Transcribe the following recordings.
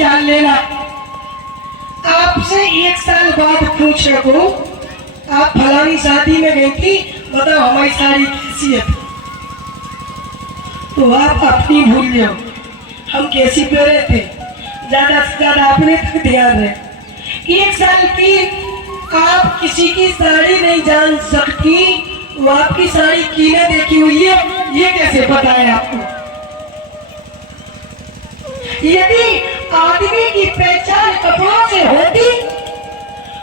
जान लेना। आपसे 1 साल बाद पूछ रखो, आप फलानी शादी में गई थी, बताओ हमारी साड़ी कैसी है, तो आप अपनी भूल जाओ हम कैसी पहने थे, ज्यादा से ज्यादा अपने तक ध्यान रहे। 1 साल की आप किसी की साड़ी नहीं जान सकती, वो आपकी साड़ी कीने देखी हुई है, ये कैसे पता है आपको? यदि आदमी की पहचान कपड़ों से होती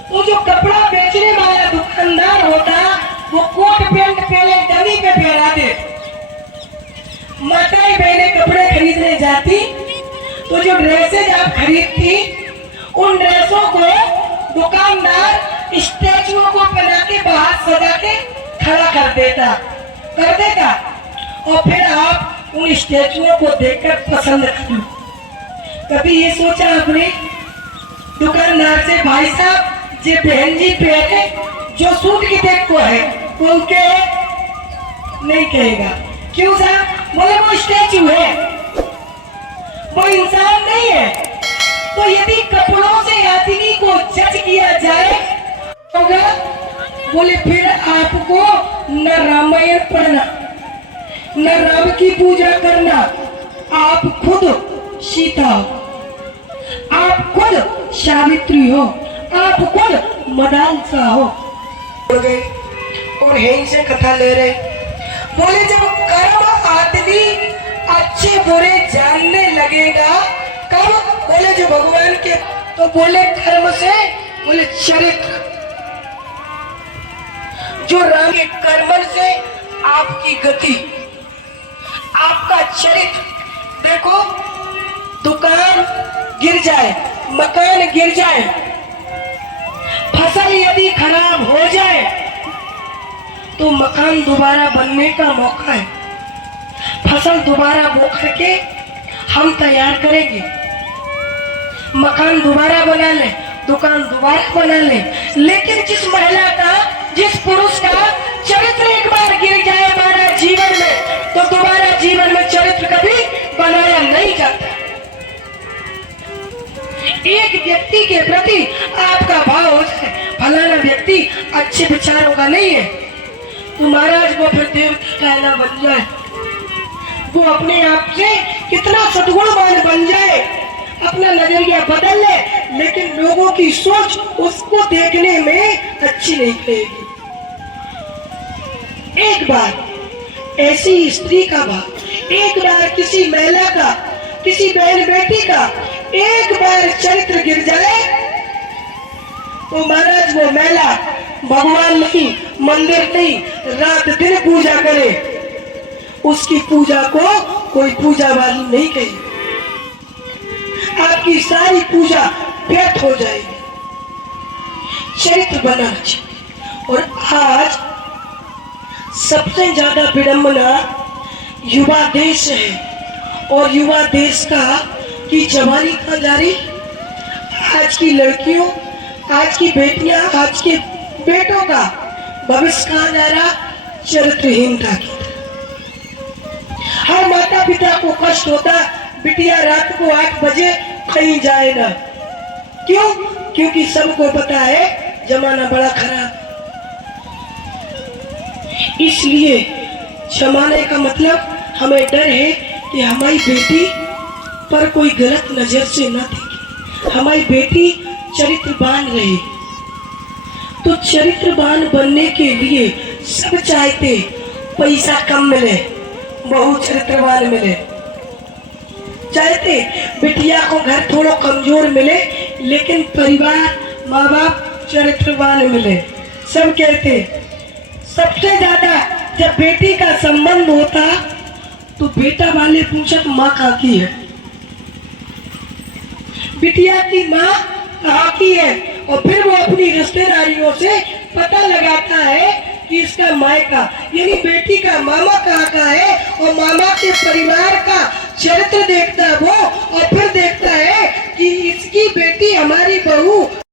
तो जो कपड़ा बेचने वाला दुकानदार होता वो कोट पैंट पहले डमी पे पहना दे। माताएं बहनें कपड़े खरीदने जाती तो जो ड्रेसेज आप खरीदती उन ड्रेसों को दुकानदार स्टैचुओं को पहना के बाहर सजा के खड़ा कर देता, कर देगा, और फिर आप उन स्टैचुओं को देखकर पसंद कर लो। कभी ये सोचा आपने दुकानदार से, भाई साहब जे बहन जी पहने जो सूट की देख को है वो उनके नहीं कहेगा, क्यों साहब? बोले वो स्टैचू है, वो इंसान नहीं है। तो यदि कपड़ों से आदमी को जज किया जाए होगा, बोले फिर आपको न रामायण पढ़ना न राम की पूजा करना, आप खुद सीता हो, आप खुद सावित्री हो, आप खुद मदानसा हो। बोल गए और यहीं से कथा ले रहे, बोले जब कर्म आदमी अच्छे बुरे जानने लगेगा, कब? बोले जो भगवान के, तो बोले कर्म से, बोले चरित्र, जो राम के कर्म से आपकी गति, आपका चरित्र। देखो दुकान गिर जाए, मकान गिर जाए, फसल यदि खराब हो जाए तो मकान दोबारा बनने का मौका है, फसल दोबारा बो करके हम तैयार करेंगे, मकान दोबारा बना ले, दुकान दोबारा बना ले। लेकिन जिस महिला का, जिस पुरुष का चरित्र एक बार गिर जाए हमारा जीवन में, तो दोबारा जीवन में चरित्र कभी बनाया नहीं जाता। एक व्यक्ति के प्रति आपका भाव हो जाए, फलाना व्यक्ति अच्छे विचारों का नहीं है, तो महाराज वो फिर देवता कहना बन जाए, वो अपने आप से कितना सद्गुणवान बन जाए, अपना नजरिया बदल ले, लेकिन लोगों की सोच उसको देखने में अच्छी नहीं लगेगी। एक बार ऐसी स्त्री का भाव, एक बार किसी महिला का, किसी बहन बेटी का एक बार चरित्र गिर जाए तो महाराज वो महिला भगवान नहीं, मंदिर नहीं, रात दिन पूजा करे, उसकी पूजा को कोई पूजा वाली नहीं कही, आपकी सारी पूजा व्यर्थ हो जाएगी। चरित्र बनाना चाहिए। और आज सबसे ज्यादा विडंबना युवा देश है, और युवा देश का की जवानी कहाँ जा रही? आज की लड़कियों, आज की बेटियां, आज के बेटों का भविष्य कहाँ जा रहा? चरित्रहीनता की तरफ। हर माता पिता को कष्ट होता, बिटिया रात को 8 बजे कहीं जाए ना, क्यों? क्योंकि सबको पता है जमाना बड़ा खराब। इसलिए जमाने का मतलब हमें डर है कि हमारी बेटी पर कोई गलत नजर से न देखे, हमारी बेटी चरित्रवान रहे। तो चरित्रवान बनने के लिए सब चाहते पैसा कम मिले, बहू चरित्रवान मिले, चाहते बिटिया को घर थोड़ा कमजोर मिले, लेकिन परिवार माँ बाप चरित्रवान मिले। सब कहते सबसे ज्यादा जब बेटी का संबंध होता तो बेटा वाले पूछत माँ कहाँ की है, बिटिया की माँ कहाँ की है, और फिर वो अपनी रिश्तेदारियों से पता लगाता है कि इसका मायका यानी बेटी का मामा कहाँ का है, और मामा के परिवार का चरित्र देखता है वो, और फिर देखता है कि इसकी बेटी हमारी बहू